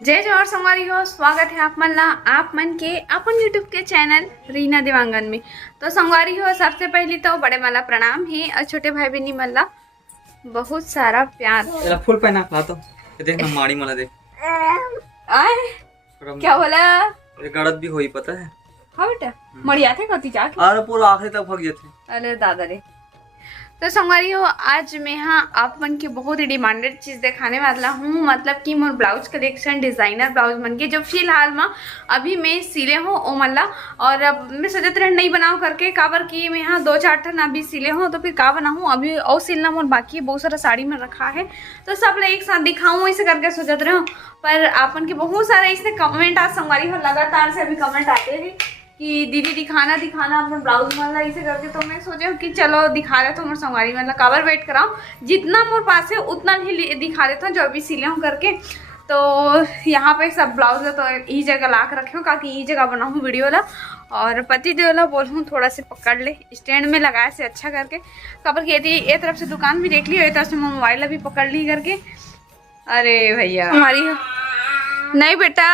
जय जोहर संगवारी हो। स्वागत है आप मन ला आप मन के अपन यूट्यूब के चैनल रीना देवांगन में। तो संगवारी हो, सबसे पहले तो बड़े मला प्रणाम है और छोटे भाई बहनी मन ला बहुत सारा प्यार। तेरा फुल पहना खा तो देख ना माड़ी मला देख। आए क्या बोला? ये गड़त भी होई पता है। हाँ बेटा मर जाते कति जाके। अरे पूरा आखिरी तक भाग जाते। अरे दादा रे। तो संगवारी हो, आज मैं आप मन की बहुत ही डिमांडेड चीज़ दिखाने वाला हूँ, मतलब कि मोर ब्लाउज कलेक्शन डिज़ाइनर ब्लाउज मन के जो फिलहाल में अभी मैं सिले हूँ ओ मल्ला। और अब मैं सोचते रह नहीं बनाऊँ करके काबर की मैं यहाँ 2-4 ठन अभी सिले हूँ, तो फिर का बनाऊँ अभी और सिलना मोर बाकी है, बहुत सारा साड़ी में रखा है तो सब लोग एक साथ दिखाऊँ ऐसे करके सोचते रहो। पर आपन के बहुत सारे ऐसे कमेंट आज संगवारी हो लगातार से अभी कमेंट आते हैं कि दीदी दिखाना अपना ब्लाउज वाला ऐसे करके। तो मैं सोचा कि चलो दिखा रहे तो मोर संगवारी वाला काबर वेट कराऊँ, जितना मोर पास है उतना ही दिखा देता हूँ जो अभी सिले हूँ करके। तो यहाँ पे सब ब्लाउज है तो यही जगह ला कर रखे हूँ ताकि यही जगह बनाऊँ वीडियो ला। और पति देव ला बोलूँ थोड़ा से पकड़ ले, स्टैंड में लगाए से अच्छा करके काबर की यदि ये तरफ से दुकान भी देख ली ये तरफ से मोबाइल भी पकड़ ली करके। अरे भैया हमारी नहीं बेटा।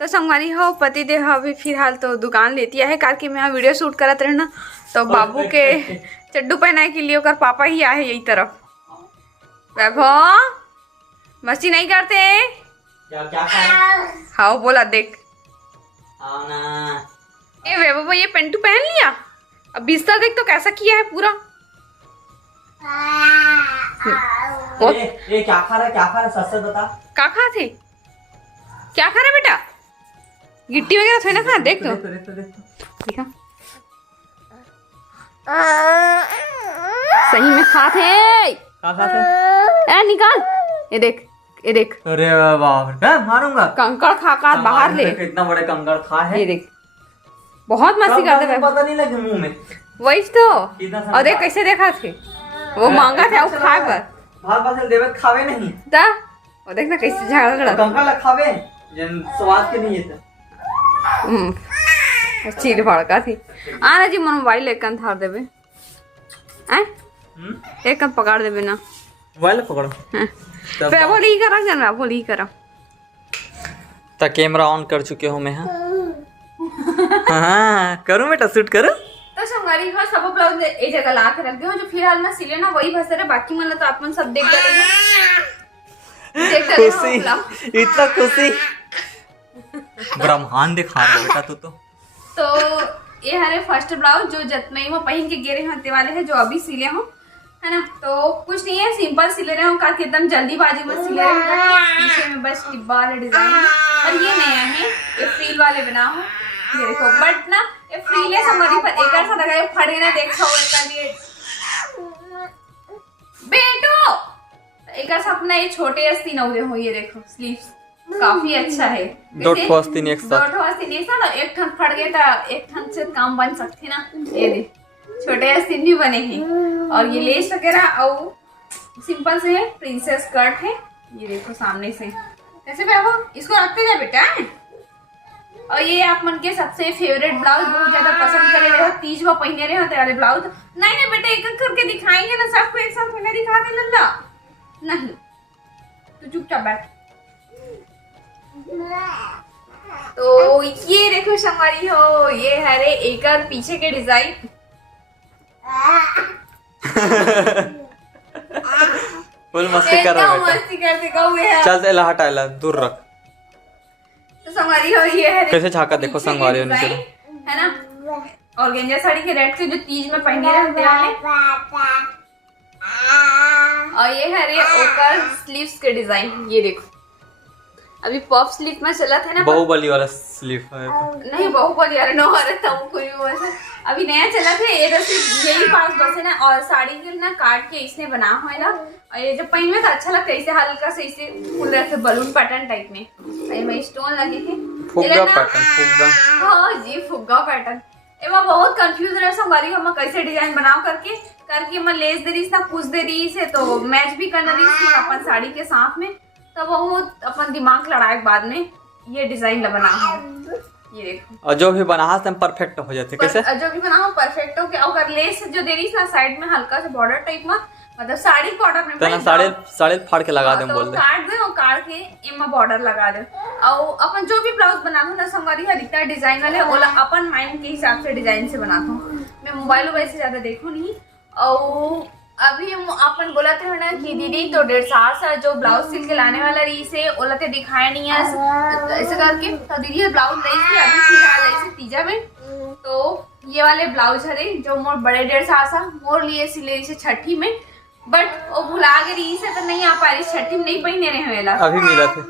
तो संगवारी हो, पति देव अभी फिलहाल तो दुकान लेती है कार की मैं वीडियो शूट करत रहना, तो बाबू के चड्डू पहनाए के लिए ओकर पापा ही आए यही तरफ। वैभव मस्ती नहीं करते क्या हाँ बोला देख। हाँ ना। ए वैभव ये पेंटू पहन लिया, अब बिस्तर देख तो कैसा किया है पूरा। ये क्या खा रहा है सच बता। का खा थे क्या खा रहे बेटा? गिट्टी वगैरह थोड़ी ना खा, देख तो देखा सही में खाते निकाल ये देख। अरे बाप रे मारूंगा। कंकड़ खा बाहर ले। कितना बड़े कंकड़ खा है ये देख, बहुत मस्ती करते हैं। पता नहीं लगे मुंह में वही तो। और देख कैसे देखा थे वो मांगा था वो खाए पर भात देवे खावे नहीं ता। और देखना कैसे झगड़ा कंकड़ खावे जन स्वाद के नहीं है। चीड़ भड़का थी आना जी मन मोबाइल एक थार देवे एक पकड़ देवे ना मोबाइल पकड़ो। बोल ही करा जन बोल ही करा। तो कैमरा ऑन कर चुके हो मैं। हाँ करूँ बेटा शूट करूँ। तो संगवारी हो सब ब्लाउज एक जगह ला के रख दे जो फिलहाल में सिले ना वही बस रहे, बाकी मतलब तो अपन सब देख खुशी इतना खुशी ब्रह्मांड दिखा रहा बेटा तू तो ये हरे फर्स्ट ब्लाउज जो जतमई में पहन के गिरे होते वाले हैं जो अभी सिले हूँ है ना। तो कुछ नहीं है, सिंपल सिले रहे हूँ काफी एकदम जल्दीबाजी में सिले रहे हूँ। पीछे में बस टिब्बा वाले डिजाइन है और ये नया है, ये फ्रील वाले बना हूँ ये देखो। बट ना ये फ्रील है समझी पर एक सा लगा फटे ना देखा लिए बेटो एक अपना ये छोटे अस्ती नौले हो। ये देखो स्लीव्स काफी अच्छा है। एक ठन फट गए तो एक ठन से काम बन सकते ना। ये देख छोटे आस्तीन भी बने हैं और ये लेस वगैरह और सिंपल से है, प्रिंसेस कट है। ये देखो सामने से कैसे वो इसको रखते जाए बेटा। और ये आप मन के सबसे फेवरेट ब्लाउज बहुत ज्यादा पसंद करे रहे हो, तीज में पहने रहे होते वाले ब्लाउज। नहीं बेटा एक एक करके दिखाएंगे ना सबको एक साथ पहले दिखा दे लल्ला। नहीं तो चुपचाप बैठ। तो ये देखो संगवारी हो, ये हरे एक पीछे के डिजाइन फुल मस्ती कर रहा है मस्ती करते है। चल से हटा ला दूर रख। तो संगवारी हो ये है कैसे झाका देखो संगवारी हो नीचे है ना। और गेंजा साड़ी के रेड के जो तीज में पहने रहते वाले और ये हरे ओकर स्लीव्स के डिजाइन। ये देखो अभी पफ स्लीव में चला था ना, बाहुबली वाला स्लीव है नहीं बाहुबली यार नो अरे कोई वैसा अभी नया चला था ये तो सिर्फ यही पास बस है ना। और साड़ी के ना काट के इसने बना हुआ है ना, और ये जब पहन में तो अच्छा लगता है इसे हल्का से इसे फूल रहे बलून पैटर्न टाइप में स्टोन लगे थे फुग्गा पैटर्न फुग्गा। हाँ जी फुग्गा पैटर्न। एवं बहुत कंफ्यूज रहे संगवारी हम कैसे डिजाइन बनाओ करके मैं लेस दे रही ना कुछ दे रही से तो मैच भी करना रही अपन साड़ी के साथ में। तो बहुत अपन दिमाग लड़ाए बाद में ये डिजाइन बना है। ये देखो और जो भी बना है परफेक्ट हो जाते कैसे जो भी बना हो परफेक्ट हो गया। और लेस जो दे रही ना साइड में हल्का सा बॉर्डर टाइप में मतलब साड़ी बॉर्डर में तना साड़े फाड़ के लगा दे तो बोल दे। काट दे और काट के एमा बॉर्डर लगा दे। और अपन जो भी ब्लाउज बनाते ना संगवारी अधिकतर डिजाइन वाले ओला अपन माइंड के हिसाब से डिजाइन से बनाता हूँ। मैं मोबाइल वैसे ज्यादा देखो नहीं। और अभी अपन बोला थे ना कि दीदी तो 1.5 साल से जो ब्लाउज सिल के लाने वाला रही से ओला ते दिखाया नहीं है ऐसे करके। तो दीदी ब्लाउज रही थी अभी फिलहाल रही से तीजा में। तो ये वाले ब्लाउज हरे जो मोर बड़े 1.5 साल सा मोर लिए सिले रही से छठी में, बट वो भुला गई रही से तो नहीं आ पा रही, छठी में नहीं पहने रहे वेला। अभी मिला थे।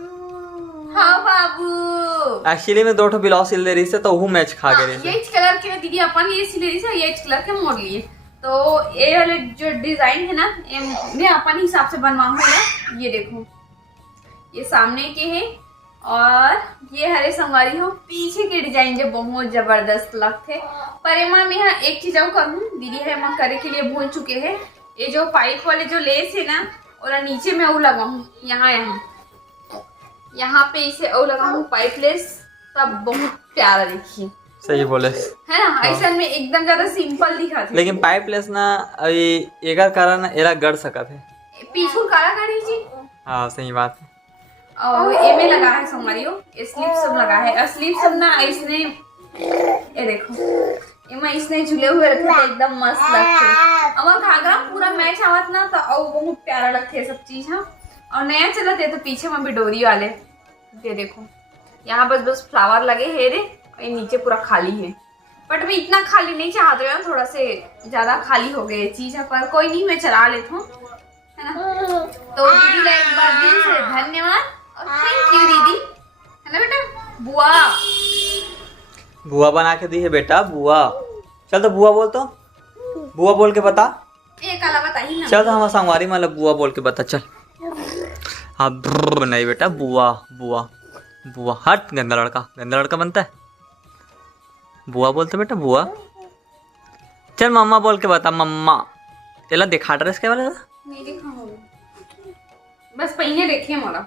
हाँ बाबू एक्चुअली में 2 ठो ब्लाउज सिल दे रही से तो वो मैच खा गए रही। ये कलर के दीदी अपन ये सिले रही से ये कलर के मोड़ लिए। तो ये वाले जो डिजाइन है ना मैं अपन हिसाब से बनवाऊंगा। ये देखो ये सामने के है और ये हरे संगवारी हो पीछे के डिजाइन जो बहुत जबरदस्त लगते। पर एमा मैं यहाँ एक चीज और करूँ दीदी है एमा करे के लिए भूल चुके हैं। ये जो पाइप वाले जो लेस है ना और नीचे में वो लगाऊं यहाँ यहाँ पे इसे और लगाऊं पाइप लेस, तब बहुत प्यारा दिखी। सही बोले है ना ऐसा में एकदम ज्यादा सिंपल दिखा था। लेकिन पाइप लेस ना अभी एकर कारण एला गड़ सकत है। पीछू काला काढ़ी जी। हाँ सही बात है। और ये में लगा है संगवारियों स्लीव सब लगा है और स्लीव सब ना इसने ये देखो इमा इसने झूले हुए रखे तो एकदम मस्त लगते। और घाघरा पूरा मैच आवत ना तो और बहुत प्यारा लगते सब चीज। हाँ और नया चलते तो पीछे में भी डोरी वाले ये देखो यहाँ बस फ्लावर लगे है रे। ये नीचे पूरा खाली है बट मैं इतना खाली नहीं चाहती हूँ, थोड़ा से ज्यादा खाली हो गए चीज है। पर कोई नहीं मैं चला लेता हूँ है ना। तो दीदी का एक बार दिल से धन्यवाद और थैंक यू दीदी है ना बेटा। बुआ बुआ बना के दी है बेटा बुआ। चल तो बुआ बोल तो बुआ बोल के बता। एक अलावा बताइए ना। चल तो हमारा संगवारी मतलब बुआ बोल के बता चल। हाँ नहीं बेटा बुआ बुआ बुआ हट गंदा लड़का बनता है। बुआ बोलते बेटा बुआ। चल मम्मा बोल के बता मम्मा। तेला दिखा ड्रेस के वाले नहीं दिखाऊंगी बस पहले देखे मोरा।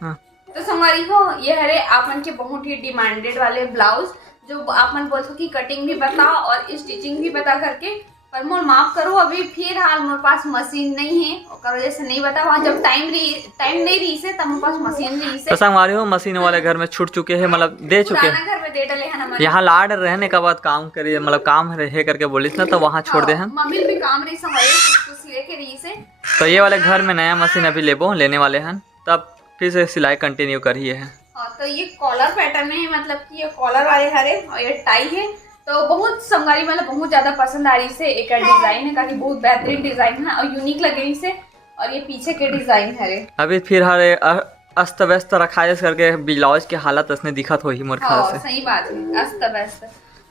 हाँ। तो संगवारी हो ये हरे आपन के बहुत ही डिमांडेड वाले ब्लाउज जो आपन बोलते कि कटिंग भी बता और स्टिचिंग भी बता करके। पर मोर माफ करो अभी फिर हाल मोर पास मशीन नहीं है और वजह से नहीं बता। वहाँ जब टाइम नहीं रही से तब मोर पास मशीन रही से। तो संगवारी हो मशीन वाले घर में छूट चुके हैं मतलब दे चुके हैं। घर में दे डले हैं हमारे। यहाँ लाड रहने के बाद काम करिए मतलब काम रहे करके बोलिस ना तो वहाँ छोड़ दे हम। मम्मी भी काम रही संभाले कुछ लेके रही से। तो ये वाले घर में नया मशीन अभी लेने वाले हैं तब फिर से सिलाई कंटिन्यू करिए है। तो ये कॉलर पैटर्न में है मतलब कि ये कॉलर वाले हरे और ये टाई है। तो बहुत संगवारी मतलब बहुत ज्यादा पसंद आ रही से एक डिजाइन है काफी बहुत बेहतरीन डिजाइन है और यूनिक लग रही से। और ये पीछे के डिजाइन है अभी फिर हरे अस्त व्यस्त रखा है करके ब्लाउज की हालत उसने दिखत हो ही मोर ख्याल से। सही बात है अस्त व्यस्त।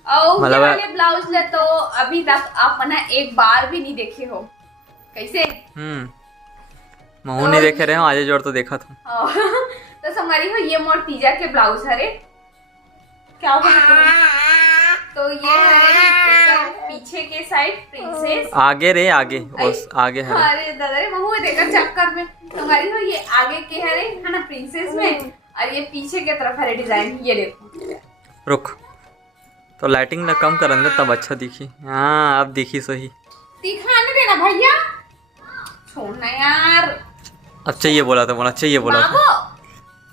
और ये वाले ब्लाउज ले तो अभी तक आप मना एक बार भी नहीं देखे हो कैसे। महू नहीं देखे रहे हो आज जोड़ तो देखा था। तो संगवारी हो ये मोर तीजा के ब्लाउज हरे क्या होगा। तो ये है पीछे के साइड प्रिंसेस आगे रे आगे उस आगे है। अरे दादा रे महू देखा चक्कर में तुम्हारी हो ये आगे के है रे है ना प्रिंसेस में और ये पीछे के तरफ है डिजाइन। ये देखो रुक तो लाइटिंग ना कम करन दे तब अच्छा दिखी। हाँ अब दिखी सही दिखाने देना भैया छोड़ना यार। अब चाहिए बोला था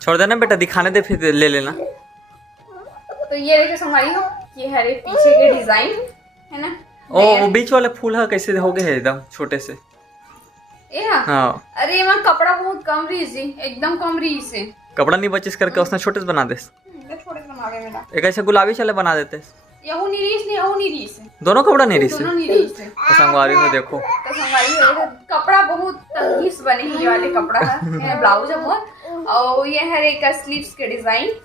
छोड़ देना बेटा दिखाने दे फिर ले लेना। तो ये देखो संगवारी हो ये हरे पीछे के डिजाइन है ना। वो बीच वाले फूल है कैसे हो गए एकदम छोटे से। हाँ। अरे मैं कपड़ा बहुत कम रही से एकदम कम रही से कपड़ा नहीं बचिस करके उसने छोटे से बना दे। छोटे से बना दे बेटा। एक ऐसे गुलाबी चले बना देते। यहू नहीं रही से दोनों कपड़ा नहीं रही से। तो संगवारी में देखो तो संगवारी हो कपड़ा बहुत तंगीस बने ही ये वाले कपड़ा है ब्लाउज है मोर। और ये है एक स्लीव्स के डिजाइन।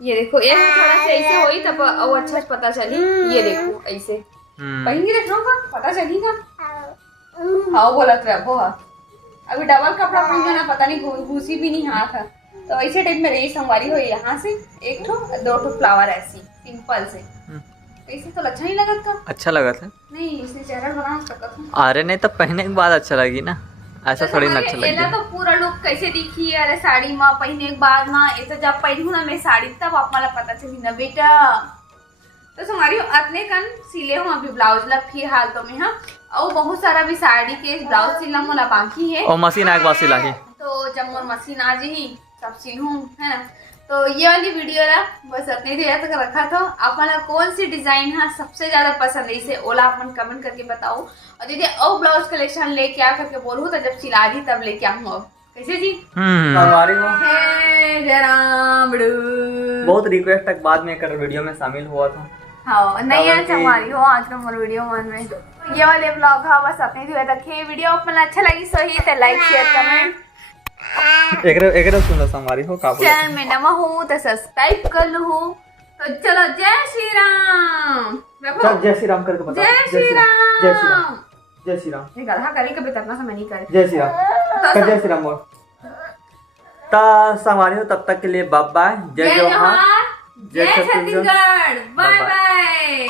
ये देखो ये थोड़ा सा ऐसे होई तब और अच्छा पता चली। ये देखो ऐसे पहन के देखना पता चली ना। हाँ बोलत रहे वो अभी डबल कपड़ा पहन ना पता नहीं घुसी भी नहीं हाथ है। तो ऐसे टाइप में रही संगवारी हो यहाँ से एक ठो दो ठो फ्लावर ऐसी सिंपल से ऐसे तो अच्छा नहीं लगा था। अच्छा लगा था नहीं इसने चेहरा बना सकता था। अरे नहीं तो पहनने के बाद अच्छा लगी ना ऐसा थोड़ी ना अच्छा लगी। तो पूरा लुक कैसे दिखी अरे साड़ी में पहने के बाद ना ये तो जब पहनू ना मैं साड़ी तब आप मला पता चली ना बेटा। तो हमारी अतने कन सिले हूँ अभी ब्लाउज ला फिलहाल तो मैं हाँ और बहुत सारा भी साड़ी के ब्लाउज सिलना मोला बाकी है। और मशीन आए के बाद सिलाई। तो जब मोर मशीन आ जाही तब सिलूँ, है ना। तो ये वाली वीडियो ला बस इतनी देर तक रखा था। अपन कौन सी डिजाइन है सबसे ज्यादा पसंद है इसे ओला अपन कमेंट करके बताओ। और दीदी और ब्लाउज कलेक्शन लेके आ करके बोलूँ तो जब सिला दी तब लेके आऊँ। अब कैसे जी? संगवारी हो हे जय राम रू। बहुत रिक्वेस्ट तक बाद में कर वीडियो में शामिल हुआ था। हाँ नहीं है हमारी हो आज का मोर वीडियो मन में। तो ये वाले ब्लॉग है बस अपने देर तक है। वीडियो अपन अच्छा लगी सही तो लाइक शेयर कमेंट। एक सुंदर संगवारी हो का चैनल में नवा हो तो सब्सक्राइब कर लो। तो चलो जय श्री राम। चल जय श्री राम करके बता। जय श्री राम। जय श्री राम। जय श्री राम। ये गधा करी कभी तक ना समय नहीं करे। जय श्री राम। कर जय श्री राम बोल। ता संगवारी हो तब तक के लिए बाय बाय। जय जवाहर। जय छत्तीसगढ़। Bye bye.